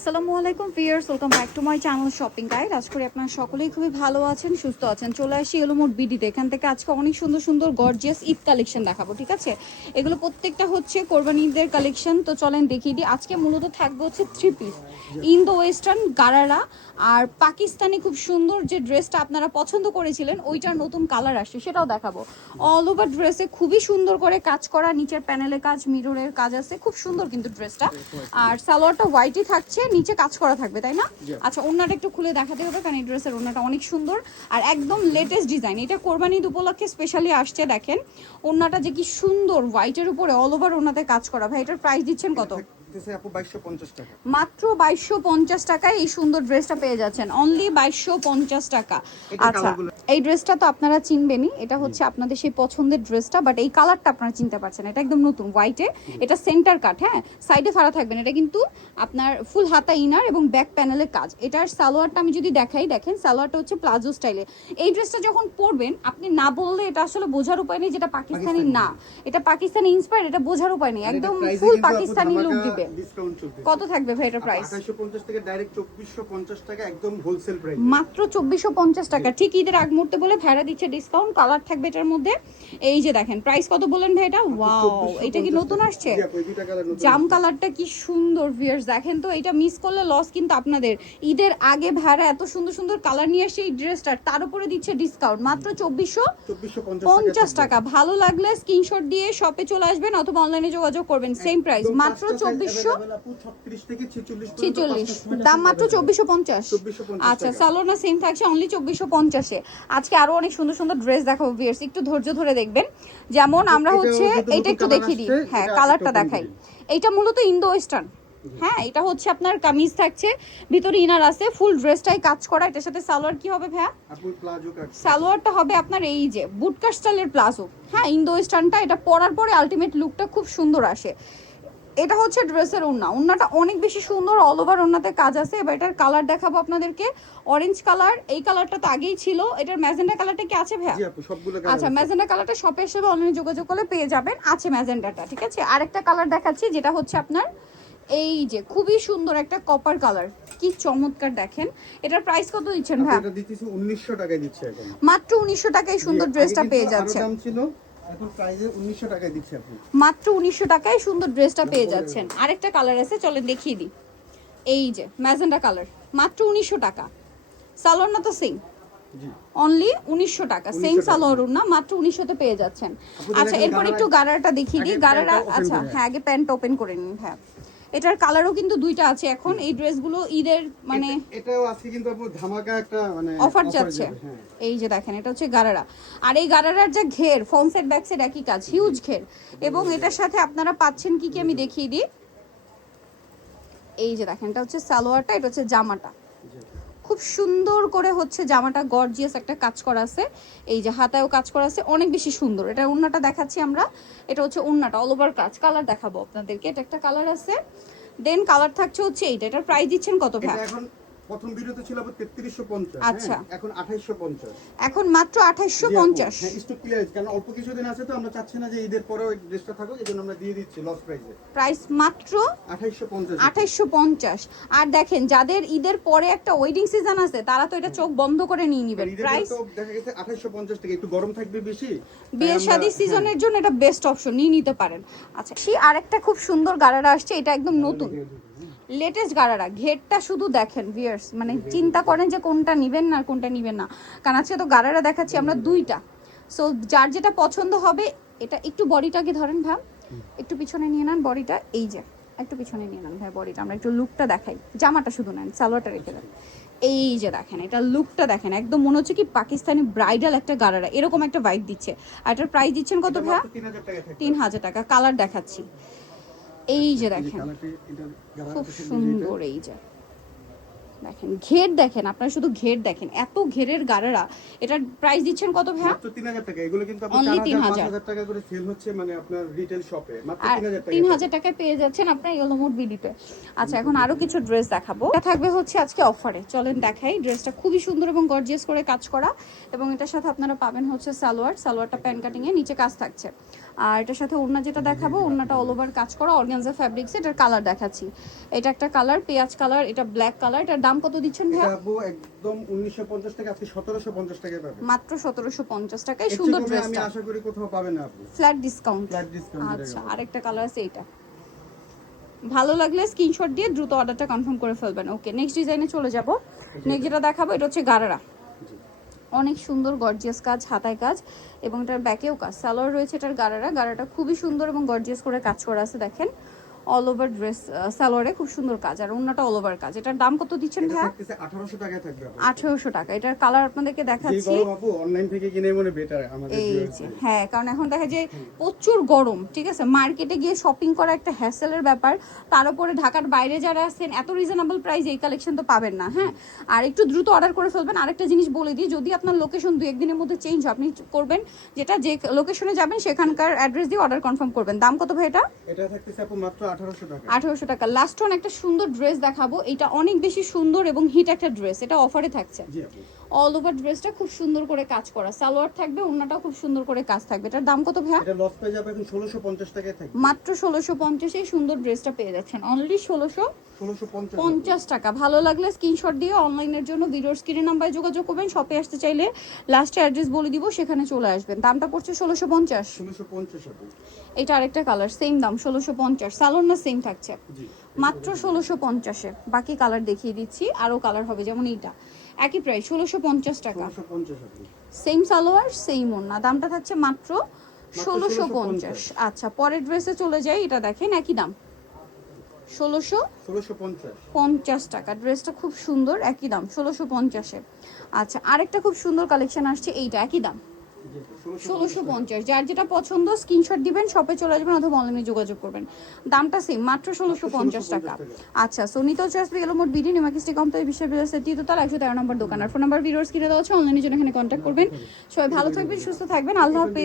আসসালামু আলাইকুম viewers, welcome back to my channel shopping guide. আজ করে আপনারা সকলেই খুবই ভালো আছেন, সুস্থ আছেন। চলে আসি এলোমোড বিডিতে। এখান থেকে আজকে অনেক সুন্দর সুন্দর গর্জিয়াস ঈদ কালেকশন দেখাবো, ঠিক আছে? এগুলো প্রত্যেকটা হচ্ছে কোরবানি ঈদের কালেকশন। তো চলেন দেখিয়ে দিই। আজকে মূলত থাকবে হচ্ছে 3 পিস ইন্দো ওয়েস্টার্ন গারারা আর পাকিস্তানি খুব সুন্দর যে ড্রেসটা আপনারা পছন্দ করেছিলেন, ওইটার নতুন কালার আসছে, সেটাও দেখাবো। অল ওভার ড্রেসে খুবই সুন্দর করে কাজ করা, নিচের প্যানেলে কাজ, মিররের কাজ আছে, খুব সুন্দর কিন্তু ড্রেসটা। আর সালোয়ারটা হোয়াইটই থাকছে, নিচে কাজ করা থাকবে, তাই না? আচ্ছা, ওড়নাটা একটু খুলে দেখাতে হবে, কারণ এই ড্রেসের ওড়নাটা অনেক সুন্দর আর একদম লেটেস্ট ডিজাইন। এটা কোরবানি ঈদ উপলক্ষে স্পেশালি আসছে। দেখেন ওড়নাটা যে কি সুন্দর, হোয়াইটের উপরে অল ওভার ওড়নাতে কাজ করা। ভাই এটার প্রাইস দিচ্ছেন কত? মাত্র 2250 টাকায় এই সুন্দর ড্রেসটা পেয়ে যাচ্ছেন, অনলি 2250 টাকা। আচ্ছা, এই ড্রেসটা তো আপনারা চিনবেনই, এটা হচ্ছে আপনাদের সেই পছন্দের ড্রেসটা, বাট এই কালারটা আপনারা চিনতে পারছেন। এটা একদম নতুন হোয়াইটে, এটা সেন্টার কাট, হ্যাঁ, সাইডে ফাড়া থাকবেন। এটা কিন্তু আপনার ফুল হাতা ইনার এবং ব্যাক প্যানেলের কাজ। এটার সালোয়ারটা আমি যদি দেখাই, দেখেন সালোয়ারটা হচ্ছে প্লাজো স্টাইলে। এই ড্রেসটা যখন পরবেন আপনি না বললে এটা আসলে বোঝার উপায় নেই যেটা পাকিস্তানি না, এটা পাকিস্তানি ইন্সপায়ার্ড, এটা বোঝার উপায় নেই, একদম ফুল পাকিস্তানি লুক দিবে। কত থাকবে ভাই এটা প্রাইস? 2850 থেকে ডাইরেক্ট 2450 টাকা, একদম হোলসেল প্রাইস, মাত্র 2450 টাকা। ঠিক ঈদের আগ মুহূর্তে বলে ভাড়া দিচ্ছে ডিসকাউন্ট। কালার থাকবে এটার মধ্যে। এই যে দেখেন প্রাইস কত বললেন ভাই এটা? ওয়াও, এটা কি নতুন আসছে? জাম কালারটা কি সুন্দর ভিউয়ার্স, দেখেন তো। এটা মিস করলে লস কিন্তু আপনাদের। ঈদের আগে ভাড়া এত সুন্দর সুন্দর কালার নিয়ে আসছে এই ড্রেসটার, তার উপরে দিচ্ছে ডিসকাউন্ট মাত্র 2450 টাকা। ভালো লাগলে স্ক্রিনশট দিয়ে শপে চলে আসবেন অথবা অনলাইনে যোগাযোগ করবেন, সেম প্রাইস মাত্র 36 থেকে 46, দাম মাত্র 2450। আচ্ছা, সালোনা সেম থাকছে অনলি 2450 এ। আজকে আরো অনেক সুন্দর সুন্দর ড্রেস দেখাবো ভিউয়ার্স, একটু ধৈর্য ধরে দেখবেন। যেমন আমরা হচ্ছে এটা একটু দেখিয়ে দিই, হ্যাঁ কালারটা দেখাই। এইটা মূলত ইন্দো ওয়েস্টার্ন, হ্যাঁ। এটা হচ্ছে আপনার কামিজ থাকছে, ভিতরে ইনার আছে, ফুল ড্রেসটাই কাজ করা। এটার সাথে সালোয়ার কি হবে ভাইয়া? সালোয়ারটা হবে আপনার এই যে বুটকাট স্টাইলের প্লাজো, হ্যাঁ, ইন্দো ওয়েস্টার্নটা। এটা পরার পরে আলটিমেট লুকটা খুব সুন্দর আসে। এটা হচ্ছে ড্রেসের ওড়না, ওড়নাটা অনেক বেশি সুন্দর, অল ওভার ওড়নাতে কাজ আছে। এবার এটার কালার দেখাবো আপনাদেরকে, অরেঞ্জ কালার। এই কালারটা তো আগেই ছিল। এটার ম্যাজেন্ডা কালারটা কি আছে ভাইয়া? আচ্ছা, ম্যাজেন্ডা কালারটা শপে এসে অনলাইনে যোগাযোগ করলে পেয়ে যাবেন, আছে ম্যাজেন্ডাটা, ঠিক আছে। আরেকটা কালার দেখাচ্ছি, যেটা হচ্ছে আপনার এই যে খুবই সুন্দর একটা কপার কালার, কি চমৎকার। দেখেন এটার প্রাইস কত দিচ্ছেন ভাই? এটা দিতেছি 1900 টাকায় দিচ্ছে এখন, মাত্র 1900 টাকায় সুন্দর ড্রেসটা পেয়ে যাচ্ছেন। দাম ছিল, এখন প্রাইসে 1900 টাকায় দিচ্ছে আপনি, মাত্র 1900 টাকায় সুন্দর ড্রেসটা পেয়ে যাচ্ছেন। আরেকটা কালার আছে, চলেন দেখিয়ে দিই। এই যে ম্যাজেন্ডা কালার, মাত্র 1900 টাকা। সালোয়ার না তো সেম, অনলি 1900 টাকা, সেম সালোয়ার না, মাত্র 1900 তে পেয়ে যাচ্ছেন। আচ্ছা, এরপর একটু গারারাটা দেখিয়ে দিই। গারারা, আচ্ছা হ্যাঁ, আগে প্যান্ট ওপেন করে নিন। হ্যাঁ, এটার কালারও কিন্তু দুইটা আছে এখন। এই ড্রেসগুলো ঈদের মানে এটাও আজকে কিন্তু আপু ধামাকা একটা মানে অফার যাচ্ছে। এই যে দেখেন, এটা হচ্ছে গারারা। আর এই গারারার যে ঘের, ফ্রন্ট সাইড ব্যাক সাইড একই কাজ, হিউজ ঘের। এবং এটার সাথে আপনারা পাচ্ছেন কি কি আমি দেখিয়ে দিই। এই যে দেখেন, এটা হচ্ছে সালোয়ারটা, এটা হচ্ছে জামাটা। খুব সুন্দর করে হচ্ছে জামাটা গর্জিয়াস একটা কাজ করা আছে। এই যে হাতায়ও কাজ করা আছে, অনেক বেশি সুন্দর। এটা ওড়নাটা দেখাচ্ছি আমরা, এটা হচ্ছে ওড়নাটা অল ওভার কাজ। কালার দেখাবো আপনাদেরকে, এটা একটা কালার আছে, দেন কালার থাকছে হচ্ছে এইটা। এটার প্রাইস দিচ্ছেন কত ভাই? এখন প্রথম ভিডিওতে ছিল 3350, আচ্ছা এখন 2850, এখন মাত্র 2850। হ্যাঁ, স্টক ক্লিয়ার, কারণ অল্প কিছুদিন আছে তো, আমরা চাচ্ছি না যে ঈদের পরেও এই ড্রেসটা থাকুক, এজন্য আমরা দিয়ে দিচ্ছি লস প্রাইসে। প্রাইস মাত্র 2850, 2850। আর দেখেন যাদের ঈদের পরে একটা ওয়েডিং সিজন আছে, তারা তো এটা চোখ বন্ধ করে নিয়ে নেবেন। প্রাইস তো দেখা গেছে 2850 টাকা, একটু গরম থাকবে বেশি, বিয়ে শাদী সিজনের জন্য এটা বেস্ট অপশন, নিয়ে নিতে পারেন। আচ্ছা, আরেকটা খুব সুন্দর গারারা আসছে, এটা একদম নতুন লেটেস্ট গারারা। ঘেরটা শুধু দেখেন ভিউয়ার্স, মানে চিন্তা করেন যে কোনটা নিবেন না কোনটা নিবেন না, কারণ আজকে তো গারারা দেখাচ্ছি আমরা দুইটা। সো যার যেটা পছন্দ হবে। এটা একটু বডিটাকে ধরেন ভাই, একটু পিছনে নিয়ে নেন বডিটা। এই যে একটু পিছনে নিয়ে নেন ভাই বডিটা, আমরা একটু লুকটা দেখাই। জামাটা শুধু নেন, সালোয়ারটা রেখে দেন। এই যে দেখেন, এটা লুকটা দেখেন, একদম মনে হচ্ছে কি পাকিস্তানি ব্রাইডাল একটা গারারা, এরকম একটা ভাইব দিচ্ছে। আর এটার প্রাইস দিচ্ছেন কত ভাই? 3000 টাকা। কালার দেখাচ্ছি, এই যে দেখেন খুব সুন্দর। এই যে দেখেন ঘের, দেখেন আপনারা শুধু ঘের দেখেন, এত ঘেরের গারারা। এটার প্রাইস দিচ্ছেন কত ভাই? মাত্র 3000 টাকা। এগুলো কিন্তু আপনি অনলি 5000 টাকা করে সেল হচ্ছে, মানে আপনার রিটেল শপে মাত্র 3000 টাকা। 3000 টাকায় পেয়ে যাচ্ছেন আপনার ইয়েলোমোড বিডিতে। আচ্ছা, এখন আরো কিছু ড্রেস দেখাবো, এটা থাকবে হচ্ছে আজকে অফারে। চলেন দেখাই। ড্রেসটা খুবই সুন্দর এবং গর্জিয়াস করে কাজ করা, এবং এটার সাথে আপনারা পাবেন হচ্ছে সালোয়ারটা প্যান কাটিং এ, নিচে কাজ থাকছে। আর এটার সাথে ওড়না যেটা দেখাবো, ওড়নাটা অল ওভার কাজ করা অর্গানজা ফ্যাব্রিক্স, এটার কালার দেখাচ্ছি। এটা একটা কালার পেঁয়াজ কালার, এটা ব্ল্যাক কালার। এটার দাম কত দিচ্ছেন ভাইয়া? এটা আপু একদম 1950 টাকা, আজকে 1750 টাকায় পাবেন। মাত্র 1750 টাকায় সুন্দর আমি ড্রেসটা, আশা করি কোথাও পাবেন না আপু। Flat discount. আচ্ছা, আরেকটা কালার আছে এইটা। ভালো লাগলে স্ক্রিনশট দিয়ে দ্রুত অর্ডারটা কনফার্ম করে ফেলবেন। ওকে, নেক্সট ডিজাইনে চলে যাব। নেক্সট যেটা দেখাবো এটা হচ্ছে গারারা, অনেক সুন্দর গর্জিয়াস কাজ, হাতায় কাজ এবং এটার ব্যাকেও কাজ। সালোয়ার রয়েছে এটার গারাটা খুবই সুন্দর এবং গর্জিয়াস করে কাজ করা আছে। দেখেন অল ওভার ড্রেস, সালোয়ারে খুব সুন্দর কাজ আর ওন্নাটা অল ওভার কাজ। এটার দাম কত দিচ্ছেন ভাইয়া? 1800 টাকায় থাকবে। 1800 টাকা। এটার কালার আপনাদেরকে দেখাচ্ছি। আপু অনলাইন থেকে কিনে মনে বেটার আমাদের। এই যে হ্যাঁ, কারণ এখন দেখা যায় প্রচুর গরম, ঠিক আছে, মার্কেটে গিয়ে শপিং করা একটা হ্যাসেলের ব্যাপার। তার উপরে ঢাকার বাইরে যারা আছেন এত রিজনেবল প্রাইস এই কালেকশন তো পাবেন না। হ্যাঁ, আর একটু দ্রুত অর্ডার করে ফেলবেন। আরেকটা জিনিস বলে দিই, যদি আপনার লোকেশন 2-1 দিনের মধ্যে চেঞ্জ হয়, আপনি করবেন যেটা, যে লোকেশনে যাবেন সেখানকার অ্যাড্রেস দিয়ে অর্ডার কনফার্ম করবেন। দাম কত ভাই এটা? এটা থাকতেছে আপু মাত্র 1800 টাকা। 1800 টাকা। লাস্ট ওয়ান একটা সুন্দর ড্রেস দেখাবো, এটা অনেক বেশি সুন্দর এবং হিট একটা ড্রেস, এটা অফারে থাকছে। জি আপু। অল ওভার ড্রেসটা খুব সুন্দর করে কাজ করা, সালোয়ার থাকবে, ওন্নাটাও খুব সুন্দর করে কাজ থাকবে। এটার দাম কত ভাইয়া? এটা লস পেয়ে যাবে এখন 1650 টাকায় থাকবে। মাত্র 1650 এই সুন্দর ড্রেসটা পেয়ে যাচ্ছেন, অনলি 1650 টাকা। ভালো লাগলে স্ক্রিনশট দিয়ে অনলাইনের জন্য ভিডিওর স্ক্রিনে নাম্বারে যোগাযোগ করবেন। শপে আসতে চাইলে লাস্টে অ্যাড্রেস বলে দিব, সেখানে চলে আসবেন। দামটা পড়ছে 1650। 1650 আপু। এটা আরেকটা কালার, সেম দাম 1650। সালোয়ার না সেম থাকছে, জি মাত্র 1650-এ। বাকি কালার দেখিয়ে দিচ্ছি, আরও কালার হবে, যেমন এইটা একই প্রাইস 1650 টাকা। 1650 আপু। সেম সালোয়ার সেম ওন্না, দামটা থাকছে মাত্র 1650। আচ্ছা, পরের ড্রেসে চলে যাই। এটা দেখেন একই দাম 1650 টাকা। ড্রেসটা খুব সুন্দর, একই দাম 1650-এ। আচ্ছা, আরেকটা খুব সুন্দর কালেকশন আসছে, এইটা একই দাম 1650। যার যেটা পছন্দ স্ক্রিনশট দিবেন, শপে চলে আসবেন অথবা অনলাইনে যোগাযোগ করবেন। দামটা সেম, মাত্র 1650 টাকা। আচ্ছা, সোনিতো চার্জ এলো মোট বিডি নিমাকিস্টি কমপ্লেক্স বিশ্ববিদ্যালয় তৃতীয়তলা 113 নম্বর দোকান। আর ফোন নাম্বার ভিডিওর স্ক্রিনে দেওয়া আছে, অনলাইনের জন্য এখানে কন্ট্যাক্ট করবেন। সবাই ভালো থাকবেন, সুস্থ থাকবেন, আল্লাহ হাফেজ।